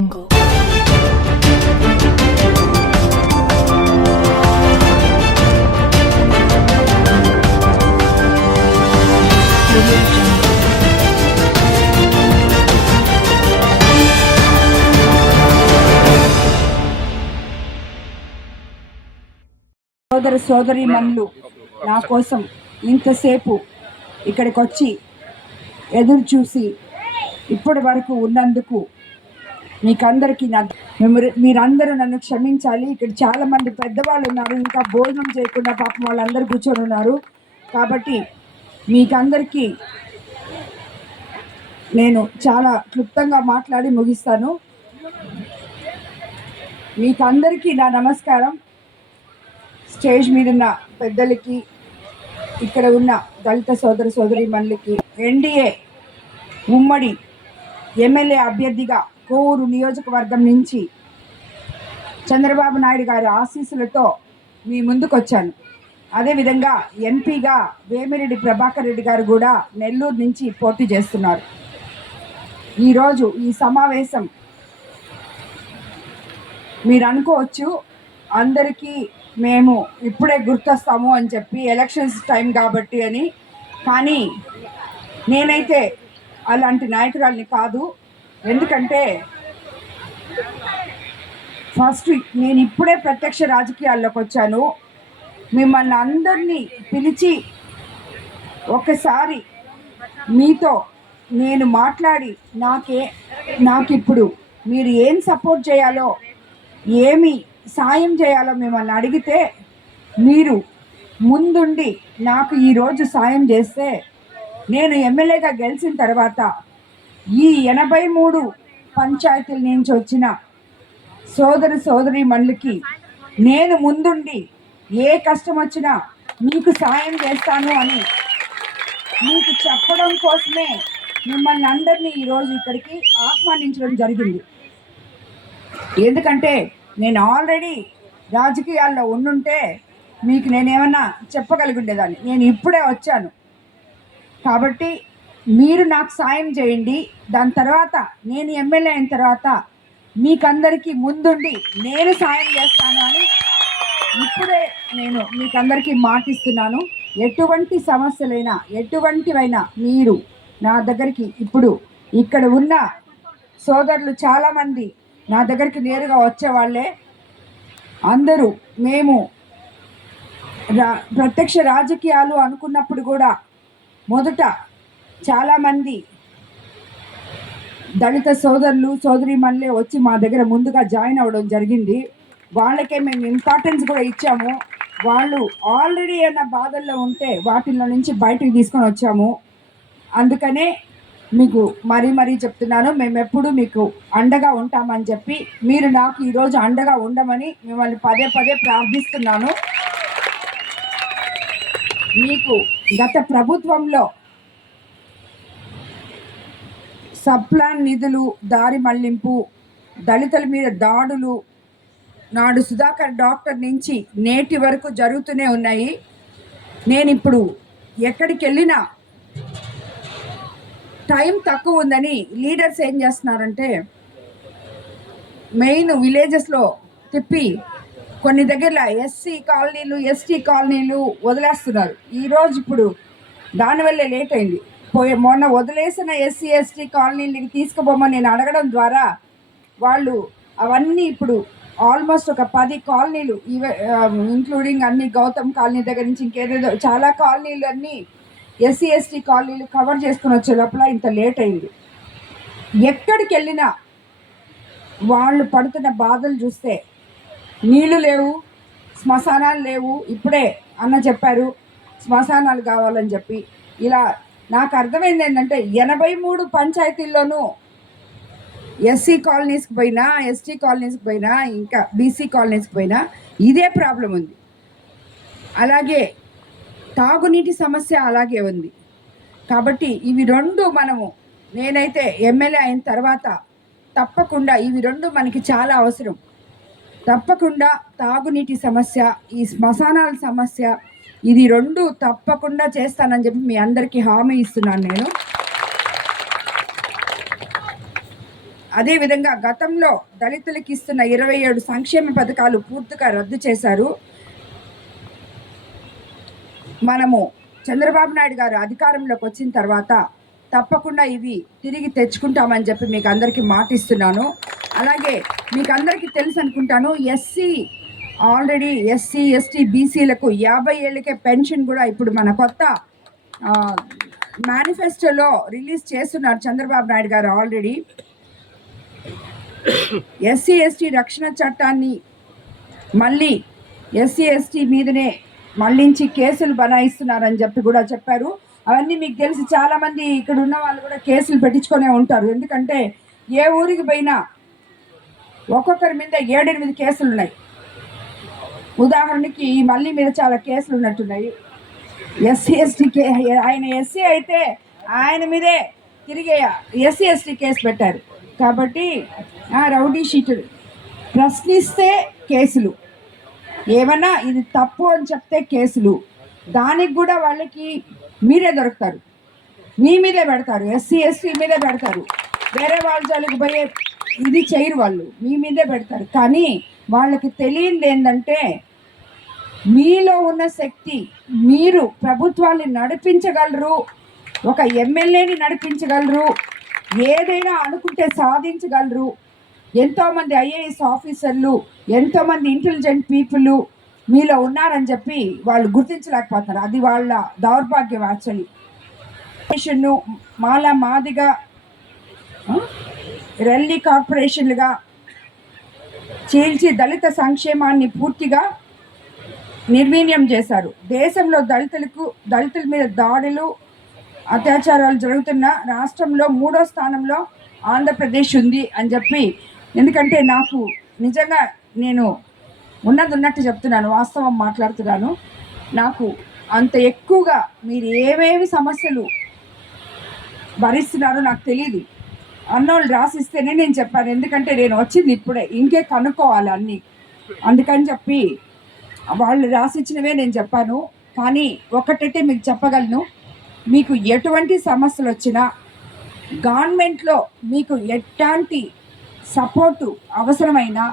సోదర సోదరీమణులు నా కోసం ఇంతసేపు ఇక్కడికి వచ్చి ఎదురు చూసి ఇప్పటి వరకు ఉన్నందుకు మీకందరికీ మీరందరూ నన్ను క్షమించాలి. ఇక్కడ చాలామంది పెద్దవాళ్ళు ఉన్నారు, ఇంకా భోజనం చేయకుండా పాపం వాళ్ళందరూ కూర్చొని ఉన్నారు. కాబట్టి మీకందరికీ నేను చాలా క్లుప్తంగా మాట్లాడి ముగిస్తాను. మీకందరికీ నా నమస్కారం. స్టేజ్ మీద ఉన్న పెద్దలకి, ఇక్కడ ఉన్న దళిత సోదర సోదరీమణులకి, ఎన్డీఏ ఉమ్మడి ఎమ్మెల్యే అభ్యర్థిగా కోవూరు నియోజకవర్గం నుంచి చంద్రబాబు నాయుడు గారి ఆశీస్సులతో మీ ముందుకు వచ్చాను. అదేవిధంగా ఎంపీగా వేమిరెడ్డి ప్రభాకర్ రెడ్డి గారు కూడా నెల్లూరు నుంచి పోటీ చేస్తున్నారు. ఈరోజు ఈ సమావేశం మీరు అనుకోవచ్చు అందరికీ మేము ఇప్పుడే గుర్తొస్తాము అని చెప్పి, ఎలక్షన్స్ టైం కాబట్టి అని. కానీ నేనైతే అలాంటి నాయకురాల్ని కాదు. ఎందుకంటే ఫస్ట్ నేను ఇప్పుడే ప్రత్యక్ష రాజకీయాల్లోకి వచ్చాను. మిమ్మల్ని అందరినీ పిలిచి ఒకసారి మీతో నేను మాట్లాడి నాకిప్పుడు మీరు ఏం సపోర్ట్ చేయాలో, ఏమి సాయం చేయాలో మిమ్మల్ని అడిగితే మీరు ముందుండి నాకు ఈరోజు సాయం చేస్తే నేను ఎమ్మెల్యేగా గెలిచిన తర్వాత ఈ 83 పంచాయతీల నుంచి వచ్చిన సోదర సోదరీమణులకి నేను ముందుండి ఏ కష్టం వచ్చినా మీకు సాయం చేస్తాను అని మీకు చెప్పడం కోసమే మిమ్మల్ని అందరినీ ఈరోజు ఇక్కడికి ఆహ్వానించడం జరిగింది. ఎందుకంటే నేను ఆల్రెడీ రాజకీయాల్లో ఉండుంటే మీకు నేనేమన్నా చెప్పగలిగి ఉండేదాన్ని. నేను ఇప్పుడే వచ్చాను కాబట్టి మీరు నాకు సాయం చేయండి. దాని తర్వాత నేను ఎమ్మెల్యే అయిన తర్వాత మీకందరికీ ముందుండి నేను సాయం చేస్తాను అని ఇప్పుడే నేను మీకందరికీ మాటిస్తున్నాను. ఎటువంటి సమస్యలైనా ఎటువంటివైనా మీరు నా దగ్గరికి, ఇప్పుడు ఇక్కడ ఉన్న సోదరులు చాలామంది నా దగ్గరికి నేరుగా వచ్చేవాళ్ళే. అందరూ మేము ప్రత్యక్ష రాజకీయాలు అనుకున్నప్పుడు కూడా మొదట చాలామంది దళిత సోదరులు సోదరీమణులే వచ్చి మా దగ్గర ముందుగా జాయిన్ అవ్వడం జరిగింది. వాళ్ళకే మేము ఇంపార్టెన్స్ కూడా ఇచ్చాము. వాళ్ళు ఆల్రెడీ ఏమైనా బాధల్లో ఉంటే వాటిల్లో నుంచి బయటకు తీసుకొని వచ్చాము. అందుకనే మీకు మరీ చెప్తున్నాను, మేము ఎప్పుడు మీకు అండగా ఉంటామని చెప్పి, మీరు నాకు ఈరోజు అండగా ఉండమని మిమ్మల్ని పదే ప్రార్థిస్తున్నాను. మీకు గత ప్రభుత్వంలో సబ్ప్లాన్ నిధులు, దారి మళ్లింపు, దళితుల మీద దాడులు నాడు సుధాకర్ డాక్టర్ నుంచి నేటి వరకు జరుగుతూనే ఉన్నాయి. నేను ఇప్పుడు ఎక్కడికి వెళ్ళినా టైం తక్కువ ఉందని లీడర్స్ ఏం చేస్తున్నారంటే మెయిన్ విలేజెస్లో తిప్పి కొన్ని దగ్గర ఎస్సీ కాలనీలు ఎస్టీ కాలనీలు వదిలేస్తున్నారు. ఈరోజు ఇప్పుడు దానివల్లే లేట్ అయింది. మొన్న వదిలేసిన ఎస్సీ ఎస్టీ కాలనీలకి తీసుకుపోమని నేను అడగడం ద్వారా వాళ్ళు అవన్నీ ఇప్పుడు ఆల్మోస్ట్ ఒక 10 కాలనీలు, ఇంక్లూడింగ్ అన్ని గౌతమ్ కాలనీ దగ్గర నుంచి ఇంకేదేదో చాలా కాలనీలు అన్నీ ఎస్సీ ఎస్టీ కాలనీలు కవర్ చేసుకుని వచ్చే లోపల ఇంత లేట్ అయింది. ఎక్కడికి వెళ్ళినా వాళ్ళు పడుతున్న బాధలు చూస్తే నీళ్లు లేవు, శ్మశానాలు లేవు. ఇప్పుడే అన్న చెప్పారు శ్మశానాలు కావాలని చెప్పి. ఇలా నాకు అర్థమైంది ఏంటంటే 83 పంచాయతీల్లోనూ ఎస్సీ కాలనీస్కి పోయినా, ఎస్టీ కాలనీస్కి పోయినా, ఇంకా బీసీ కాలనీస్కి పోయినా ఇదే ప్రాబ్లం ఉంది. అలాగే తాగునీటి సమస్య అలాగే ఉంది. కాబట్టి ఇవి రెండు నేనైతే ఎమ్మెల్యే అయిన తర్వాత తప్పకుండా ఇవి రెండు మనకి చాలా అవసరం. తప్పకుండా తాగునీటి సమస్య, ఈ శ్మశానాల సమస్య, ఇది రెండు తప్పకుండా చేస్తానని చెప్పి మీ అందరికీ హామీ ఇస్తున్నాను నేను. అదేవిధంగా గతంలో దళితులకు ఇస్తున్న 27 సంక్షేమ పథకాలు పూర్తిగా రద్దు చేశారు. మనము చంద్రబాబు నాయుడు గారు అధికారంలోకి వచ్చిన తర్వాత తప్పకుండా ఇవి తిరిగి తెచ్చుకుంటామని చెప్పి మీకు అందరికీ మాటిస్తున్నాను. అలాగే మీకు అందరికీ తెలుసు అనుకుంటాను, ఆల్రెడీ ఎస్సీ ఎస్టీ బీసీలకు 50 ఏళ్ళకే పెన్షన్ కూడా ఇప్పుడు మన కొత్త మేనిఫెస్టోలో రిలీజ్ చేస్తున్నారు చంద్రబాబు నాయుడు గారు. ఆల్రెడీ ఎస్సీ ఎస్టీ రక్షణ చట్టాన్ని మళ్ళీ ఎస్సీ ఎస్టీ మీదనే మళ్ళించి కేసులు బనాయిస్తున్నారని చెప్పి కూడా చెప్పారు. అవన్నీ మీకు తెలిసి చాలామంది ఇక్కడ ఉన్న వాళ్ళు కూడా కేసులు పెట్టించుకొనే ఉంటారు. ఎందుకంటే ఏ ఊరికి పోయినా ఒక్కొక్కరి మీద 7-8 కేసులు ఉన్నాయి. ఉదాహరణకి ఈ మళ్ళీ మీద చాలా కేసులు ఉన్నట్టున్నాయి. ఎస్సీ ఎస్టీ ఆయన ఎస్సీ అయితే ఆయన మీదే తిరిగే ఎస్సీ ఎస్టీ కేసు పెట్టారు. కాబట్టి రౌడీ షీటులు ప్రశ్నిస్తే కేసులు, ఏమన్నా ఇది తప్పు అని చెప్తే కేసులు, దానికి కూడా వాళ్ళకి మీరే దొరుకుతారు, మీ మీదే పెడతారు, ఎస్సీ ఎస్టీ మీదే పెడతారు. వేరే వాళ్ళ జోలికి పోయే ఇది చేయరు, వాళ్ళు మీ మీదే పెడతారు. కానీ వాళ్ళకి తెలియంది ఏంటంటే మీలో ఉన్న శక్తి, మీరు ప్రభుత్వాన్ని నడిపించగలరు, ఒక ఎమ్మెల్యేని నడిపించగలరు, ఏదైనా అనుకుంటే సాధించగలరు. ఎంతోమంది ఐఏఎస్ ఆఫీసర్లు, ఎంతోమంది ఇంటెలిజెంట్ పీపుల్ మీలో ఉన్నారని చెప్పి వాళ్ళు గుర్తించలేకపోతున్నారు. అది వాళ్ళ దౌర్భాగ్యం. యాక్చువల్లీ మాదిగా రెల్లీ కార్పొరేషన్లుగా చీల్చి దళిత సంక్షేమాన్ని పూర్తిగా నిర్వీర్యం చేశారు. దేశంలో దళితుల మీద దాడులు, అత్యాచారాలు జరుగుతున్న రాష్ట్రంలో 3వ స్థానంలో ఆంధ్రప్రదేశ్ ఉంది అని చెప్పి. ఎందుకంటే నాకు నిజంగా నేను ఉన్నట్టు చెప్తున్నాను, వాస్తవం మాట్లాడుతున్నాను. నాకు అంత ఎక్కువగా మీరు ఏమేమి సమస్యలు భరిస్తున్నారో నాకు తెలియదు. అన్నోళ్ళు రాసిస్తేనే నేను చెప్పాను. ఎందుకంటే నేను వచ్చింది ఇప్పుడే, ఇంకే కనుక్కోవాలి అన్నీ. అందుకని చెప్పి వాళ్ళు రాసిచ్చినవే నేను చెప్పాను. కానీ ఒకటైతే మీకు చెప్పగలను, మీకు ఎటువంటి సమస్యలు వచ్చినా గవర్నమెంట్లో మీకు ఎట్లాంటి సపోర్టు అవసరమైనా